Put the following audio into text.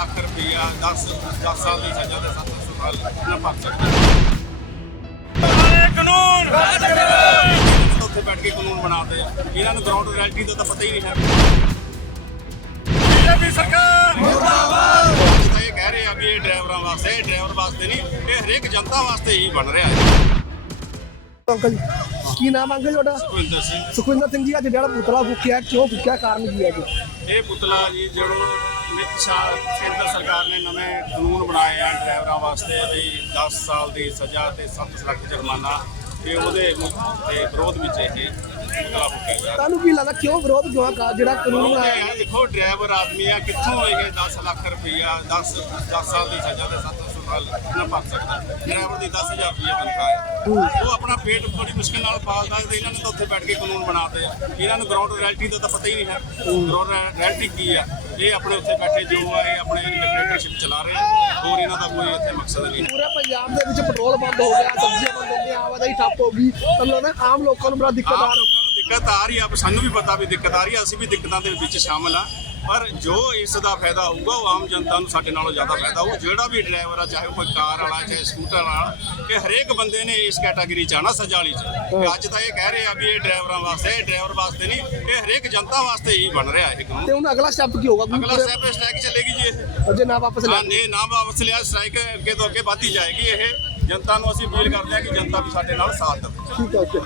ਆ 10 10 ਸਾਲ ਦੀ ਸਜ਼ਾ ਤੇ 7 ਸਾਲ ਨਾ ਭਰ ਸਕਦਾ। ਕਾਨੂੰਨ! ਉੱਥੇ ਬੈਠ ਕੇ ਕਾਨੂੰਨ ਬਣਾਉਂਦੇ ਆ। ਇਹਨਾਂ ਨੂੰ ਗਰਾਊਂਡ ਰਿਐਲਿਟੀ ਦਾ ਤਾਂ ਪਤਾ ਹੀ ਨਹੀਂ ਹੈ। ਬੀਜੇਪੀ ਸਰਕਾਰ! ਤਾਂ ਇਹ ਕਹਿ ਰਹੇ ਆ ਵੀ ਇਹ ਡਰਾਈਵਰਾਂ ਵਾਸਤੇ ਇਹ ਡਰਾਈਵਰ ਵਾਸਤੇ ਨਹੀਂ ਇਹ ਹਰੇਕ ਜਨਤਾ ਵਾਸਤੇ ਹੀ ਬਣ ਰਿਹਾ ਹੈ। ਅੰਕਲ ਜੀ ਕੀ ਨਾਮ ਅੰਕਲ ਤੁਹਾਡਾ? ਭੁਪਿੰਦਰ ਸਿੰਘ। ਸੁਖਵਿੰਦਰ ਸਿੰਘ ਜੀ ਅੱਜ ਜਿਹੜਾ ਪੁਤਲਾ ਫੂਕਿਆ ਕਿਉਂ ਫੂਕਿਆ? ਕਾਰਨ ਕੀ ਹੈ ਜੀ? ਇਹ ਪੁਤਲਾ ਜੀ ਜਦੋਂ ਨਿਤ ਸਾਲ ਕੇਂਦਰ ਸਰਕਾਰ ਨੇ ਨਵੇਂ ਕਾਨੂੰਨ ਬਣਾਏ ਆ ਡਰਾਈਵਰਾਂ ਵਾਸਤੇ ਵੀ 10 ਸਾਲ ਦੀ ਸਜ਼ਾ ਤੇ 7 ਲੱਖ ਜੁਰਮਾਨਾ ਕਿ ਉਹਦੇ ਦੇ ਵਿਰੋਧ ਵਿੱਚ ਇਹ ਗਿਆ ਤੁਹਾਨੂੰ ਕੀ ਲੱਗਦਾ ਕਿਉਂ ਵਿਰੋਧ ਕਿਉਂ ਕਾ- ਜਿਹੜਾ ਕਾਨੂੰਨ ਉਹ ਬਣਾਇਆ? ਇਹ ਆ, ਦੇਖੋ ਡਰਾਈਵਰ ਆਦਮੀ ਆ ਕਿੱਥੋਂ ਇਹ 10 ਲੱਖ ਰੁਪਈਆ 10 10 ਸਾਲ ਦੀ ਸਜ਼ਾ ਤੇ 7 ਸਾਲ ਨਾ ਭਰ ਸਕਦਾ ਡਰਾਈਵਰ ਦੀ 10000 ਰੁਪਈਆ ਤਨਖਾਹ ਹੈ। ਉਹ ਆਪਣਾ ਪੇਟ ਬੜੀ ਮੁਸ਼ਕਿਲ ਨਾਲ ਪਾਲਦਾ ਹੈ ਤੇ ਇਹਨਾਂ ਨੇ ਤਾਂ ਉੱਥੇ ਬੈਠ ਕੇ ਕਾਨੂੰਨ ਬਣਾਤੇ ਆ। ਇਹਨਾਂ ਨੂੰ ਗਰਾਊਂਡ ਰਿਐਲਿਟੀ ਦਾ ਤਾਂ ਪਤਾ ਹੀ ਨਹੀਂ ਹੈ। ਗਰਾਊਂਡ ਰਿਐਲਿਟੀ ਕੀ ਆ? ਇਹ ਆਪਣੇ ਉੱਥੇ ਬੈਠੇ ਜੋ ਆ ਇਹ ਆਪਣੇ ਡਿਕਟੇਟਰਸ਼ਿਪ ਚਲਾ ਰਹੇ ਆ। ਹੋਰ ਇਹਨਾਂ ਦਾ ਕੋਈ ਇੱਥੇ ਮਕਸਦ ਨਹੀਂ ਪੂਰੇ ਪੰਜਾਬ ਦੇ ਵਿੱਚ ਪੈਟਰੋਲ ਬੰਦ ਹੋ ਗਿਆ ਸਬਜ਼ੀਆਂ ਬੰਦ ਹੋ ਗਈਆਂ ਆਵਾਜਾਈ ਠੱਪ ਹੋ ਗਈ। ਤਾਂ ਨਾ ਆਮ ਲੋਕਾਂ ਨੂੰ ਬੜਾ ਦਿੱਕਤ ਆ ਰਹੀ ਆ ਸਾਨੂੰ ਵੀ ਪਤਾ ਵੀ ਦਿੱਕਤ ਆ ਰਹੀ ਆ ਅਸੀਂ ਵੀ ਦਿੱਕਤਾਂ ਦੇ ਵਿੱਚ ਸ਼ਾਮਲ ਆ। ਪਰ ਜੋ ਇਸ ਦਾ ਫਾਇਦਾ ਹੋਊਗਾ ਉਹ ਆਮ ਜਨਤਾ ਨੂੰ ਸਾਡੇ ਨਾਲੋਂ ਜ਼ਿਆਦਾ ਫਾਇਦਾ ਹੋਊ। ਜਿਹੜਾ ਵੀ ਡਰਾਈਵਰ ਆ ਚਾਹੇ ਕੋਈ ਕਾਰ ਵਾਲਾ ਚਾਹੇ ਸਕੂਟਰ ਵਾਲਾ ਕਿ ਹਰੇਕ ਬੰਦੇ ਨੇ ਇਸ ਕੈਟਾਗਰੀ ਚ ਆਣਾ ਸਜ਼ਾ ਵਾਲੀ ਚ। ਅੱਜ ਤਾਂ ਇਹ ਕਹਿ ਰਹੇ ਆ ਵੀ ਇਹ ਡਰਾਈਵਰਾਂ ਵਾਸਤੇ ਇਹ ਡਰਾਈਵਰ ਵਾਸਤੇ ਨਹੀਂ ਇਹ ਹਰੇਕ ਜਨਤਾ ਵਾਸਤੇ ਹੀ ਬਣ ਰਿਹਾ ਇਹ ਕਾਨੂੰਨ। ਤੇ ਹੁਣ ਅਗਲਾ ਸਟੈਪ ਕੀ ਹੋਗਾ ਅਗਲਾ ਸਟੈਪ ਸਟ੍ਰਾਈਕ ਚੱਲੇਗੀ ਜੀ ਇਹ। ਜੇ ਨਾ ਵਾਪਸ ਲੈ ਹਾਂ ਨੇ ਵਾਪਸ ਲਿਆ ਸਟ੍ਰਾਈਕ ਅੱਗੇ ਤੋਂ ਅੱਗੇ ਵੱਧਦੀ ਜਾਏਗੀ ਇਹ। ਜਨਤਾ ਨੂੰ ਅਸੀਂ ਅਪੀਲ ਕਰਦੇ ਹਾਂ ਕਿ ਜਨਤਾ ਵੀ ਸਾਡੇ ਨਾਲ ਸਾਥ ਦੇਵੇ। ਠੀਕ ਹੈ ਓਕੇ।